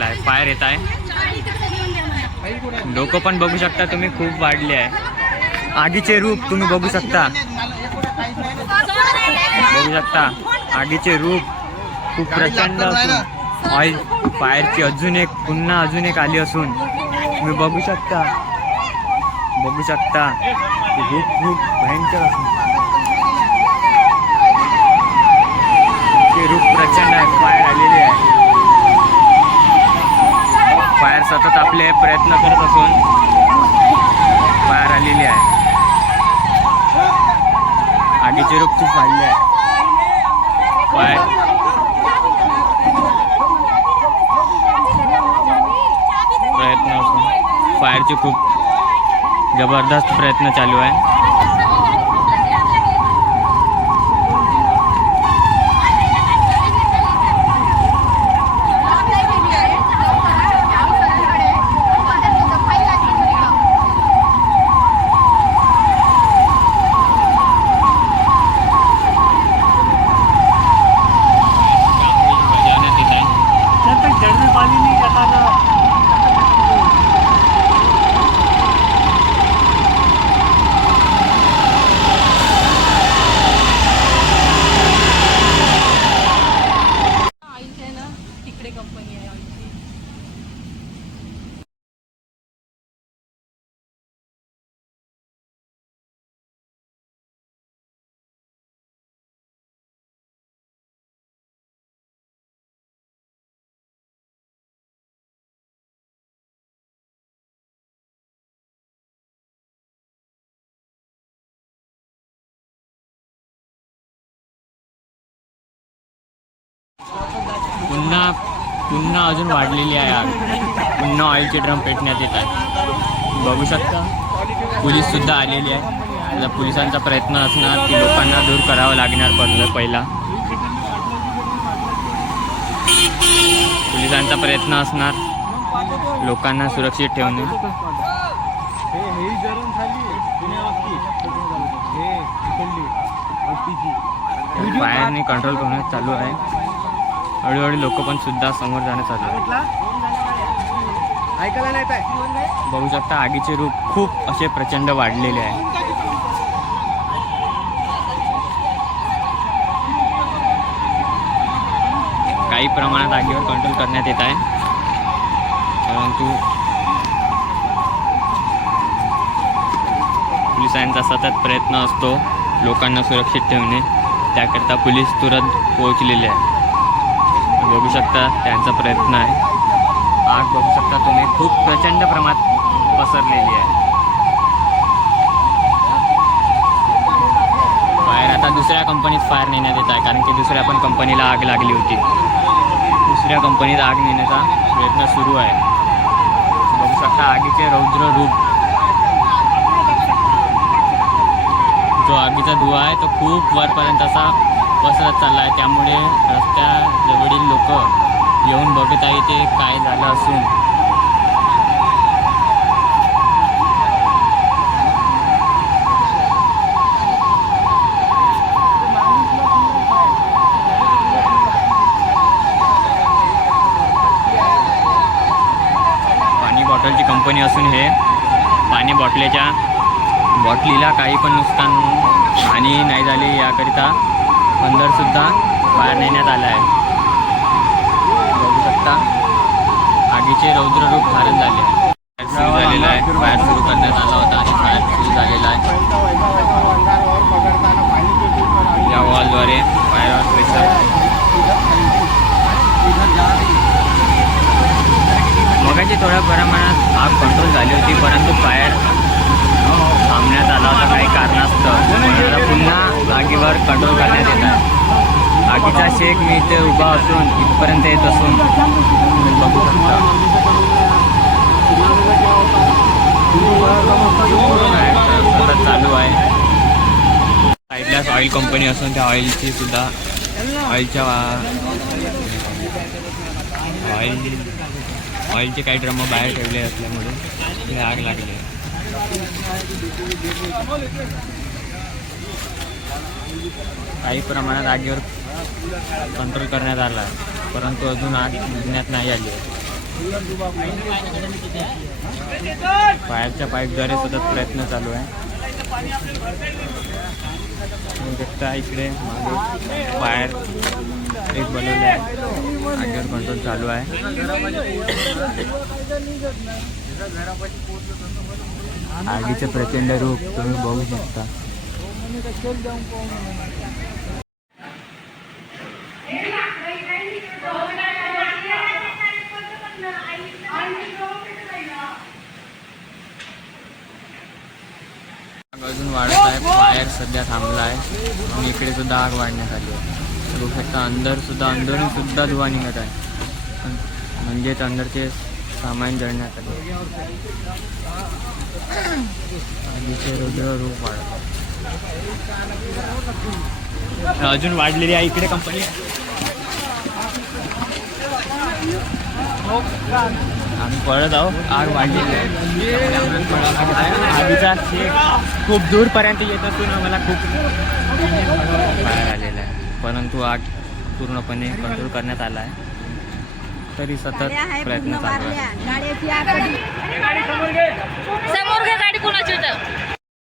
Fire येत आहे. लोक पण बघू शकता तुम्ही, खूप वाढले आहे. आगीचे रूप तुम्ही बघू शकता, आगीचे रूप खूप प्रचंड असून ऑइल फायरची अजून एक आली असून तुम्ही बघू शकता रूप खूप भयंकर असून ते रूप प्रचंड आहे. फायर आलेली आहे. फायर सतत आपले प्रयत्न करत असून फायर आलेली आहे. आगीचे रूप खूप वाढले आहे. प्रयत्न असून फायरचे खूप जबरदस्त प्रयत्न चालू आहे. पुन्हा अजून वाढलेली आहे आग. पुन्हा ऑइलचे ड्रम पेटण्यात येत आहे. बघू शकता पोलीस सुद्धा आलेली आहे. आता पोलिसांचा प्रयत्न असणार की लोकांना दूर करावं लागणार. पहिला पोलिसांचा प्रयत्न असणार लोकांना सुरक्षित ठेवणे. फायरने कंट्रोल करण्यात चालू आहे. हळूहळू लोक पण सुद्धा समोर जाणं चालू आहे. बघू शकता आगीचे रूप खूप असे प्रचंड वाढलेले आहे. काही प्रमाणात आगीवर कंट्रोल करण्यात येत आहे, परंतु पोलिसांचा सतत प्रयत्न असतो लोकांना सुरक्षित ठेवणे. त्याकरता पोलीस तुरंत पोहोचलेले आहे. बघू शकता त्यांचा प्रयत्न आहे. आग बघू शकता तुम्ही खूप प्रचंड प्रमाणात पसरलेली आहे. फायर आता दुसऱ्या कंपनीत फायर नेण्यात येत आहे, कारण की दुसऱ्या पण कंपनीला आग लागली होती. दुसऱ्या कंपनीत आग नेण्याचा प्रयत्न सुरू आहे. बघू शकता आगीचे रौद्र रूप. जो आगीचा धुवा आहे तो खूप वरपर्यंत असा पसरत चालला आहे. त्यामुळे रस्त्याजवळील लोक येऊन बघत आहे ते काय झालं असून पाणी बॉटलची कंपनी असून हे पाणी बॉटलीला काही पण नुकसान हानी नाही झाली याकरिता अंदर सुद्धा फायर नेण्यात आला आहे. बघू शकता आगीचे रौद्र रूप धारण झाले आहे. सुरू झालेला आहे. फायर सुरू करण्यात आला होता आणि फायर सुरू झालेला आहे. या वॉलद्वारे फायरवर प्रेशर. मगाची थोड्या प्रमाणात आग कंट्रोल झाली होती, परंतु फायर थांबण्यात आला होता काही कारणास्तव. पुन्हा आगीवर कंट्रोल करण्यात येत आहे. आगीचा शेक मी इथे उभा असून इथपर्यंत येत असून बघू शकता. सतत चालू आहे. साईडलाच ऑइल कंपनी असून त्या ऑइलची सुद्धा ऑइलचे काही ड्रम बाहेर ठेवले असल्यामुळे आग लागली आहे. काही प्रमाणात आगीवर कंट्रोल करण्यात आला, परंतु अजून आग विझण्यात नाही आली. फायरच्या पाईपद्वारे सतत प्रयत्न चालू आहे. तुम्ही बघता इकडे मागे फायर एक बनवले आहे. आगीवर कंट्रोल चालू आहे. आगीचे प्रचंड रूप तुम्ही बघू शकता. अजून वाढत आहे. फायर सध्या थांबला आहे आणि इकडे सुद्धा आग वाढण्यात आली आहे. बघू शकता अंदरून सुद्धा धुवा निघत आहे. म्हणजेच अंदरचे सामान जळण्यात आले. आगीचे रुद्र रूप वाढत आहे. अजून वाढलेली आहे इकडे कंपनी. आम्ही पळत आहोत. आग वाढलेली आहे. आगीचा खूप दूरपर्यंत येत असून आम्हाला खूप बाहेर आलेला आहे. परंतु आग पूर्णपणे कंट्रोल करण्यात आला आहे. तरी सतत प्रयत्न चालू आहे. समोर घे गाडी कोणाची होतं.